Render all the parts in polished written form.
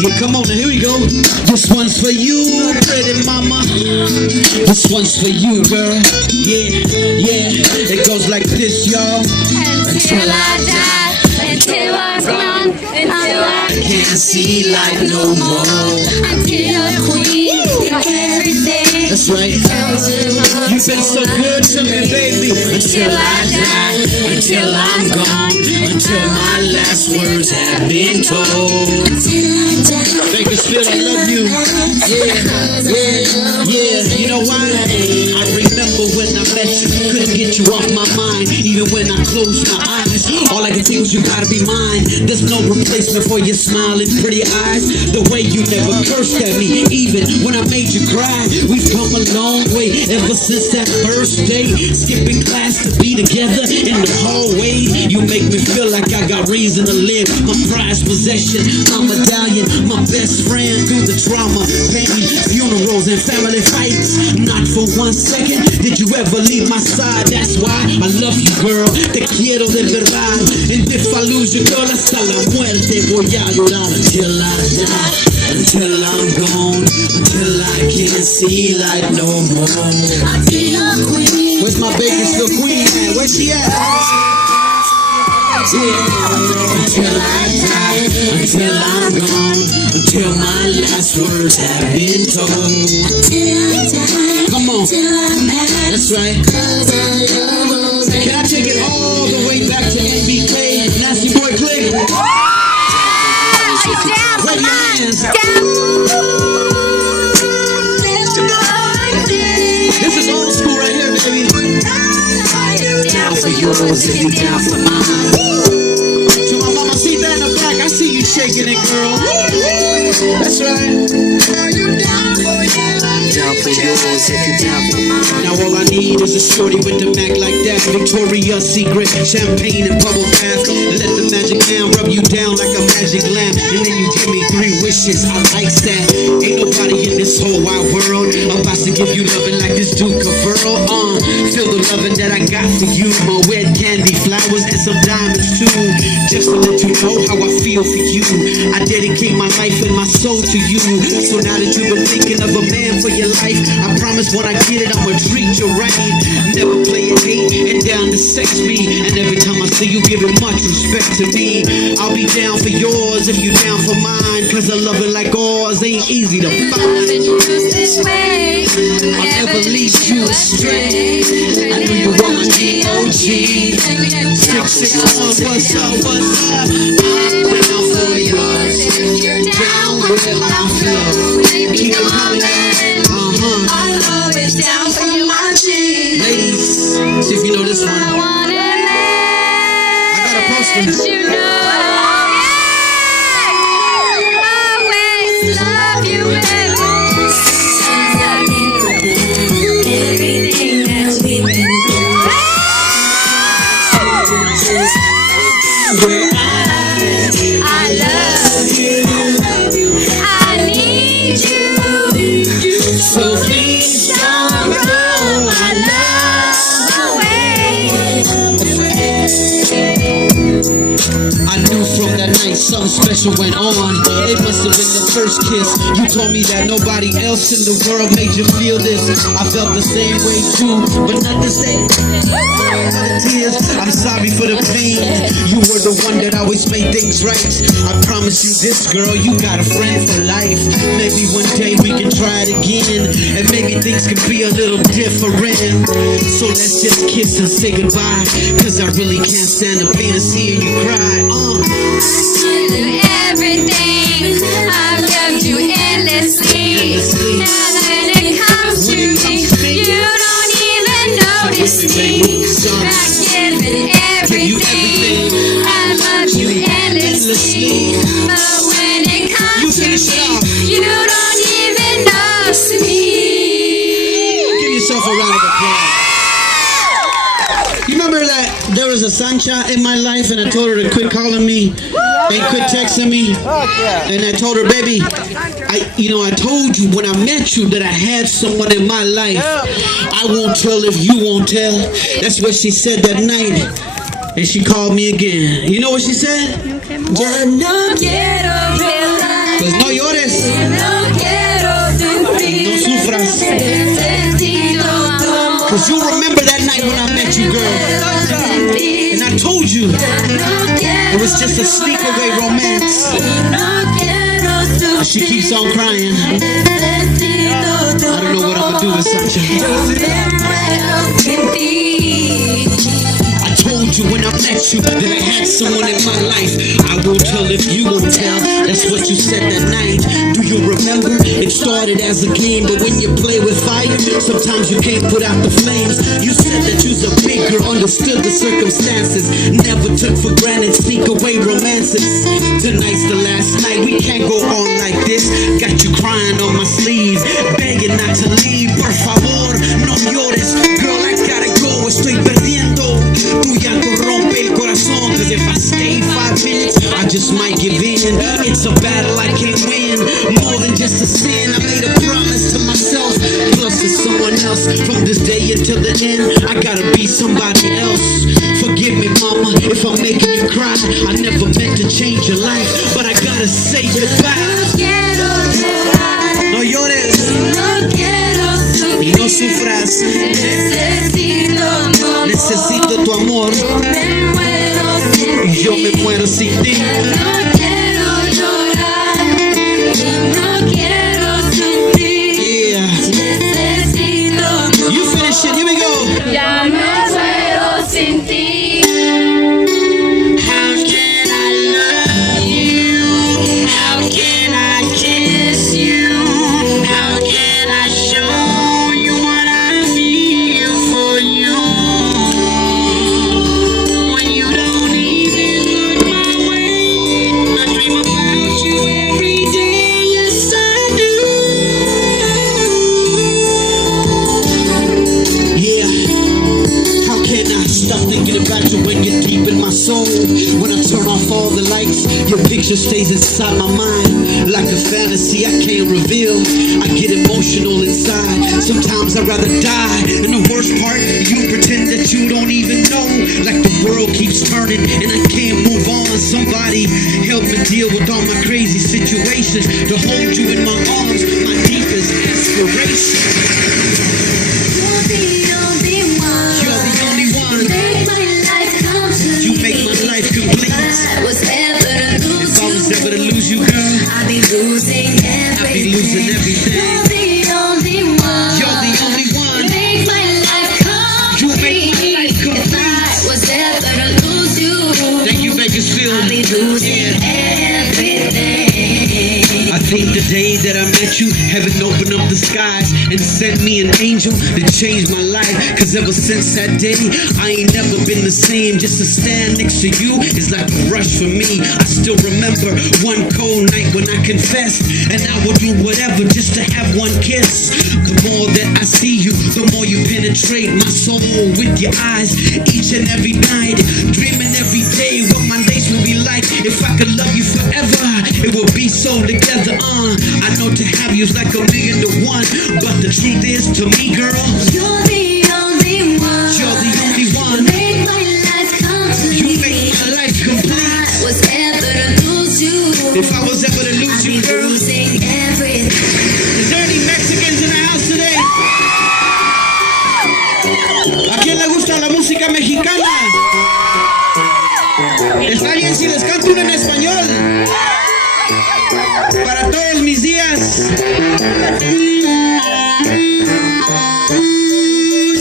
Yeah, come on, now here we go. This one's for you, pretty mama. This one's for you, girl. Yeah, yeah. It goes like this, y'all. Until I die, until I'm gone, until I can't see light no more. Until I'm queen, everything. That's right. You've been so good to me, baby. Until I die, until I'm gone, until my last words have been told. Bakersfield, I love you. Yeah. You know why? I remember when I met you. Couldn't get you off my mind. Even when I closed my eyes, all I could think was you gotta be mine. There's no replacement for your smiling pretty eyes. The way you never cursed at me, even when I made you cry. We've come a long way ever since that first day. Skipping class to be together in the hallway. You make me feel like I got reason to live. My prized possession, my medallion, my best friend through the trauma, pain, funerals and family fights. Not for 1 second did you ever leave my side. That's why I love you, girl. Te quiero de verdad. And if I lose you, girl, hasta la muerte voy a llorar. Until I die, until I'm gone, until I can't see light no more. Where's my Bakersfield queen at? Where's she at? Until I die, until I'm gone, until my last words have been told. Come on, that's right. Can I take it all the way back to NBK? Nasty Boy Click. Wave your hands. This is old school right here, baby. Down for yours if you down for mine. To my mama, see that in the back. I see you shaking it, girl. That's right. Are you down for yours? Down for yours if you down for mine. Now all I need is a shorty with the Mac like that. Victoria's Secret, champagne and bubble bath. Let the magic hand rub you down like a magic lamp. And then you give me 3 wishes. I like that. Ain't nobody in this whole wide world about to give you loving like this Duke of Earl. Feel the loving that I got for you. My wet candy, flowers, and some diamonds too. Just to let you know how I feel for you. I dedicate my life and my soul to you. So now that you've been thinking of a man for your life, I promise when I get it, I'ma treat you right. Never play it hate and down to sex me. And every time I see you giving much respect to me, I'll be down for yours if you down for mine. Cause a loving like ours ain't easy to find. I'll never lead you astray. I knew you were my D.O.G. 661, what's up, what's up? I'm down for yours if you're down with my flow. Keep it coming. Our love is down for you, my G. Ladies, see if you know this one. I wanna I got a poster. you know. Always love you, baby. Everything that we've been through. Where I love you. I need you. So please don't go another way. I knew from that night something special went on. It must have been the first kiss. You told me that nobody else in the world made you feel this. I felt the same way too, but not the same. For the tears, I'm sorry for the pain. You were the one that always made things right. I promise you this, girl, you got a friend for life. Maybe one day we can try it again, and maybe things can be a little different. So let's just kiss and say goodbye, cause I really can't stand the pain of seeing you cry. Everything, I loved you endlessly. And when it comes to me, you don't even notice me. I've given everything, I love you endlessly. But when it comes to me, you don't even notice me. Give yourself a round of applause. You remember that there was a Sancha in my life and I told her to quit calling me and quit texting me? And I told her, baby, I told you when I met you that I had someone in my life. I won't tell if you won't tell. That's what she said that night. And she called me again. You know what she said? No quiero verla. Pues no, Cause you remember that night when I met you, girl. And I told you it was just a sneak away romance. And she keeps on crying. I don't know what I'm gonna do with such a I told you when I met you that I had someone in my life. I won't tell if you won't tell. That's what you said that night. Do you remember? It started as a game, but when you play with fire, sometimes you can't put out the flames. You said that you's a big girl, understood the circumstances, never took for granted sneak away romances. Tonight's the last night, we can't go on like this. Got you crying on my sleeve, begging not to leave. Por favor, no llores, girl, I gotta go. Estoy perdiendo. Tu llanto rompe el corazón. Cause if I stay 5 minutes, I just might give in. It's a battle I can't win. More than just a sin, I made a promise to myself. Plus it's someone else. From this day until the end, I gotta be somebody else. Forgive me, mama, if I'm making you cry. I never meant to change your life, but I gotta say goodbye. No llores, y no sufras. Necesito tu amor. Y yo me muero sin ti. Yeah. You finish it, here we go. Ya me muero sin ti. How can I love you? How can I kiss you? How can I show you what I feel for you? When you don't even look my way, I dream about you every day, yes I do. Yeah, how can I stop thinking about you when you're deep in my soul? When I turn off all the lights, your picture stays inside my mind. Like a fantasy I can't reveal, I get emotional inside. Sometimes I'd rather die. And the worst part, you pretend that you don't even know. Like the world keeps turning and I can't move on. Somebody help me deal with all my crazy situations. To hold you in my arms, my deepest inspiration. You're the only one. You're the only one. Make my life come true. You make my life complete. I was ever to lose If I was you, ever to lose you, girl, I'd be losing everything. I'd be losing everything. You're the only one. You're the only one. Make my life come You make my life If complete. I was ever to lose you, Thank you, Bakersfield. I'd be losing everything. I think the day that I met you, heaven opened up the skies and sent me an angel that changed my life. Cause ever since that day, I ain't never been the same. Just to stand next to you is like a rush for me. I still remember one cold night when I confessed, and I would do whatever just to have one kiss. The more that I see you, the more you penetrate my soul with your eyes each and every night. Dreaming every day what my days would be like. If I could love you forever, it would be so together. I know to have you is like 1,000,000 to 1, but the truth is, to me, girl, You're the only one. you're the only one. Make my life come true. You make my life If complete. I was ever to lose you, If I was ever to lose I'd you, be girl. losing everything. Is there any Mexicans in the house today? ¿A quién le gusta la música mexicana? ¿Está bien si les canto una en español? Para todos mis días.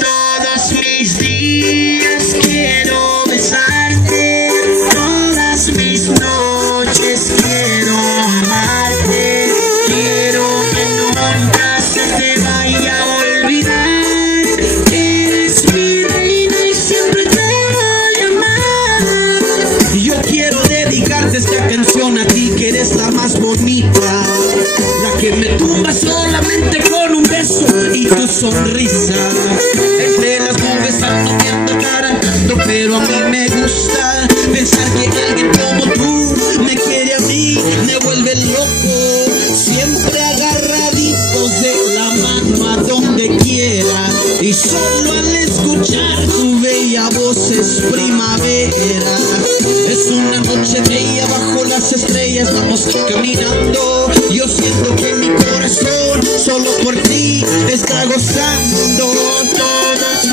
Todos mis días quiero besarte. Todas mis noches quiero amarte. Quiero que nunca se te vaya a olvidar. Eres mi reina y siempre te voy a amar. Yo quiero dedicarte esta canción a ti, que eres la más bonita, la que me tumba solamente con un beso y tu sonrisa. Entre las nubes ando viendo cantando, pero a mí me gusta pensar que alguien como tú me quiere a mí, me vuelve loco. Siempre agarraditos de la mano a donde quiera, y solo al escuchar tu bella voz es primavera. Es una noche bella bajo las estrellas, vamos caminando. Yo siento que mi corazón solo por ti está gozando. Todos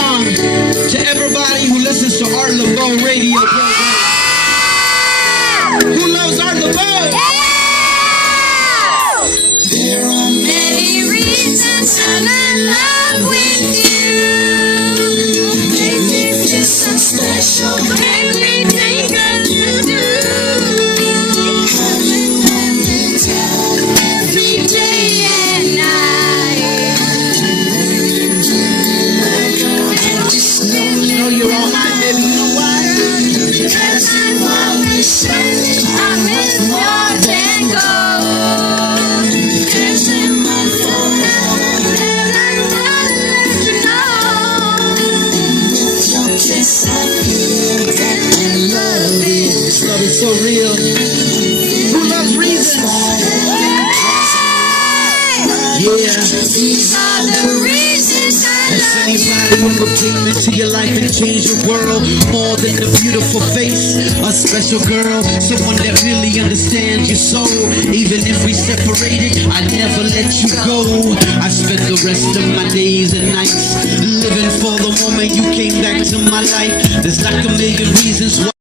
song to everybody who listens to Art LeBeau radio program. Who loves Art LeBeau? There are many reasons I'm in love with you. Make me feel so special. Everything that you do. Every day and night. You know you're all mine, baby. You know why? Because I'm always shining. I'm in more than gold. There's in my forever that I want to let you know. With your kiss I feel that love is. Love is so real. Who loves reasons? Yeah. These are the reasons I That's love you. anybody who will came into your life and change your world more than a beautiful face, a special girl, someone that really understands your soul. Even if we separated, I'd never let you go. I spent the rest of my days and nights living for the moment you came back to my life. There's like a million reasons why